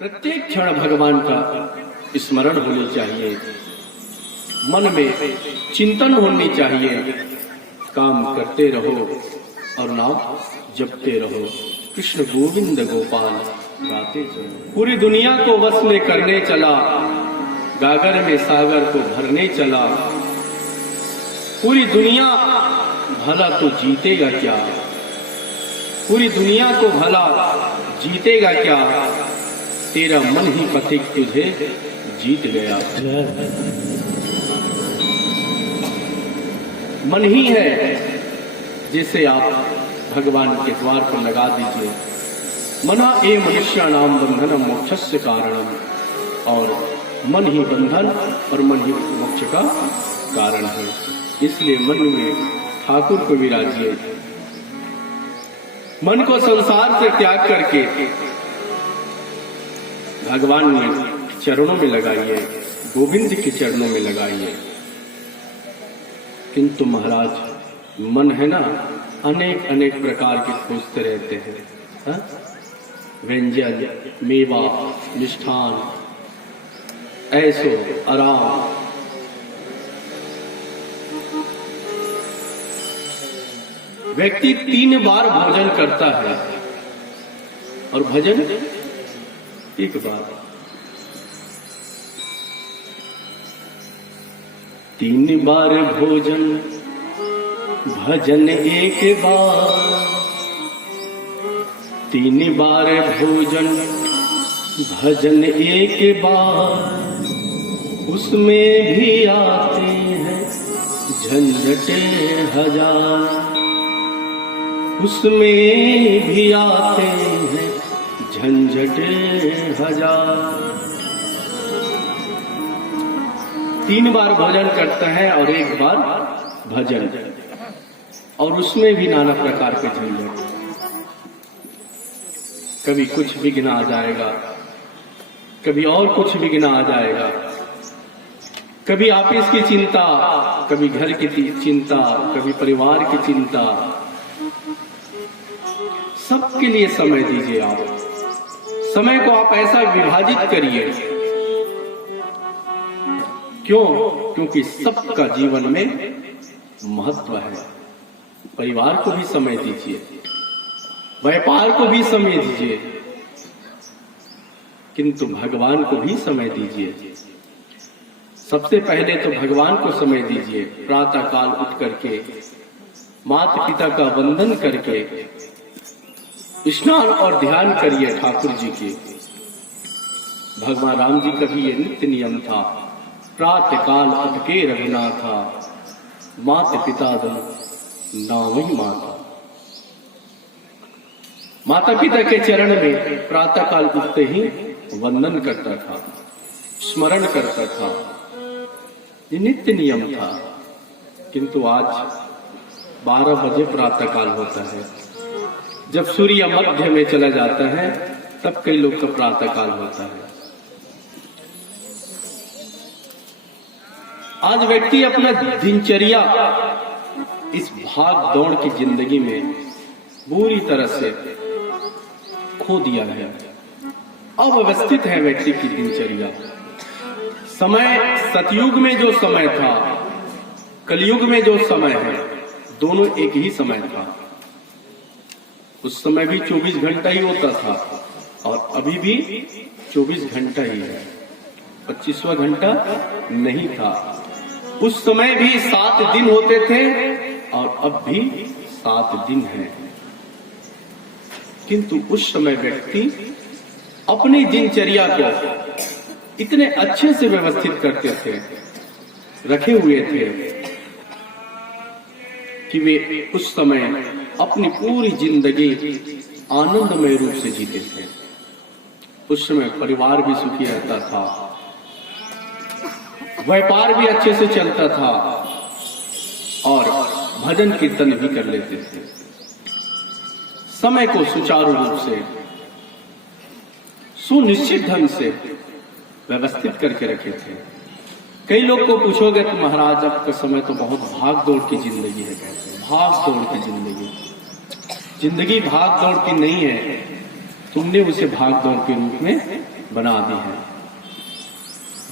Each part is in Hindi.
प्रत्येक क्षण भगवान का स्मरण होनी चाहिए, मन में चिंतन होनी चाहिए। काम करते रहो और नाम जपते रहो। कृष्ण गोविंद गोपाल गाते चलो। पूरी दुनिया को वश में करने चला, गागर में सागर को भरने चला। पूरी दुनिया भला तो जीतेगा क्या, पूरी दुनिया को भला जीतेगा क्या, तेरा मन ही पथिक तुझे जीत गया। मन ही है जिसे आप भगवान के द्वार पर लगा दीजिए। मना ए मनुष्याणाम बंधनम मोक्षस्य कारणम, और मन ही बंधन और मन ही मोक्ष का कारण है। इसलिए मन में ठाकुर को विराजिए। मन को संसार से त्याग करके भगवान के चरणों में लगाइए, गोविंद के चरणों में लगाइए। किंतु महाराज मन है ना, अनेक अनेक प्रकार के खोजते रहते हैं। व्यंजन, मेवा, मिष्ठान, ऐसो आराम। व्यक्ति 3 बार भोजन करता है और भजन 1 बार। 3 बार भोजन, भजन 1 बार। 3 बार भोजन, भजन 1 बार। उसमें भी आते हैं झंझटे हजार, उसमें भी आते हैं झंझटे हजार। 3 बार भोजन करता है और 1 बार भजन, और उसमें भी नाना प्रकार के झंझट। कभी कुछ विघ्न आ जाएगा, कभी और कुछ विघ्न आ जाएगा। कभी ऑफिस की चिंता, कभी घर की चिंता, कभी परिवार की चिंता। सबके लिए समय दीजिए। आप समय को आप ऐसा विभाजित करिए। क्यों? क्योंकि सबका जीवन में महत्व है। परिवार को भी समय दीजिए, व्यापार को भी समय दीजिए, किंतु भगवान को भी समय दीजिए। सबसे पहले तो भगवान को समय दीजिए। प्रातः काल उठ करके माता पिता का वंदन करके स्नान और ध्यान करिए ठाकुर जी के। भगवान राम जी का भी ये नित्य नियम था। प्रातः काल उठ के रघुनाथा, माता पिता नाम ही माता। माता पिता के चरण में प्रातः काल उठते ही वंदन करता था, स्मरण करता था। ये नित्य नियम था। किंतु आज 12 बजे प्रातः काल होता है। जब सूर्य मध्य में चला जाता है तब कई लोग का प्रातः काल होता है। आज व्यक्ति अपना दिनचर्या इस भाग दौड़ की जिंदगी में बुरी तरह से खो दिया है। अव्यवस्थित है व्यक्ति की दिनचर्या। समय सतयुग में जो समय था, कलयुग में जो समय है, दोनों एक ही समय था। उस समय भी 24 घंटा ही होता था और अभी भी 24 घंटा ही है। 25वां घंटा नहीं था। उस समय भी 7 दिन होते थे और अब भी 7 दिन है। किंतु उस समय व्यक्ति अपनी दिनचर्या को इतने अच्छे से व्यवस्थित करते थे, रखे हुए थे, कि वे उस समय अपनी पूरी जिंदगी आनंदमय रूप से जीते थे। उस समय परिवार भी सुखी रहता था, व्यापार भी अच्छे से चलता था और भजन कीर्तन भी कर लेते थे। समय को सुचारू रूप से, सुनिश्चित ढंग से व्यवस्थित करके रखे थे। कई लोग को पूछोगे तो महाराज आपका समय तो बहुत भाग दौड़ की जिंदगी है। कहते हैं भाग दौड़ की जिंदगी। जिंदगी भाग दौड़ की नहीं है, तुमने उसे भाग दौड़ के रूप में बना दी है।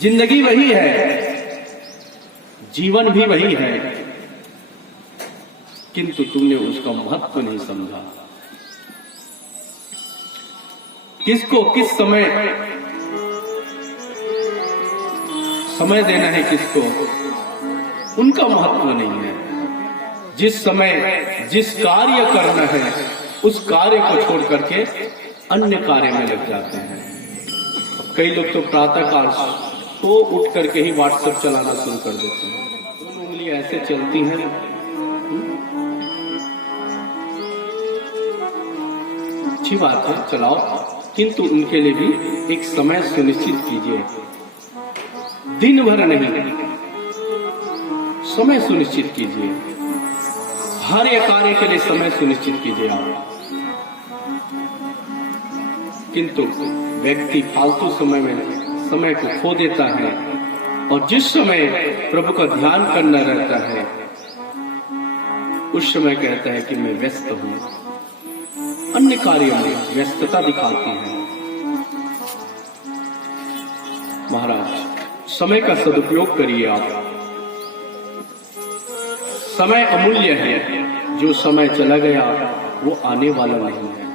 जिंदगी वही है, जीवन भी वही है, किंतु तुमने उसका महत्व नहीं समझा। किसको किस समय देना है, किसको, उनका महत्व नहीं है। जिस समय जिस कार्य करना है उस कार्य को छोड़ करके अन्य कार्य में लग जाते हैं। कई लोग तो प्रातः काल तो उठ करके ही व्हाट्सएप चलाना शुरू कर देते हैं। दोनों उंगली ऐसे चलती हैं, अच्छी बात है, चलाओ, किंतु उनके लिए भी एक समय सुनिश्चित कीजिए। दिन भर नहीं, समय सुनिश्चित कीजिए। हर एक कार्य के लिए समय सुनिश्चित कीजिए आप। किंतु व्यक्ति फालतू समय में समय को खो देता है, और जिस समय प्रभु का ध्यान करना रहता है उस समय कहता है कि मैं व्यस्त हूं, अन्य कार्यों में व्यस्तता दिखाती है। महाराज, समय का सदुपयोग करिए आप। समय अमूल्य है, जो समय चला गया वो आने वाला नहीं है।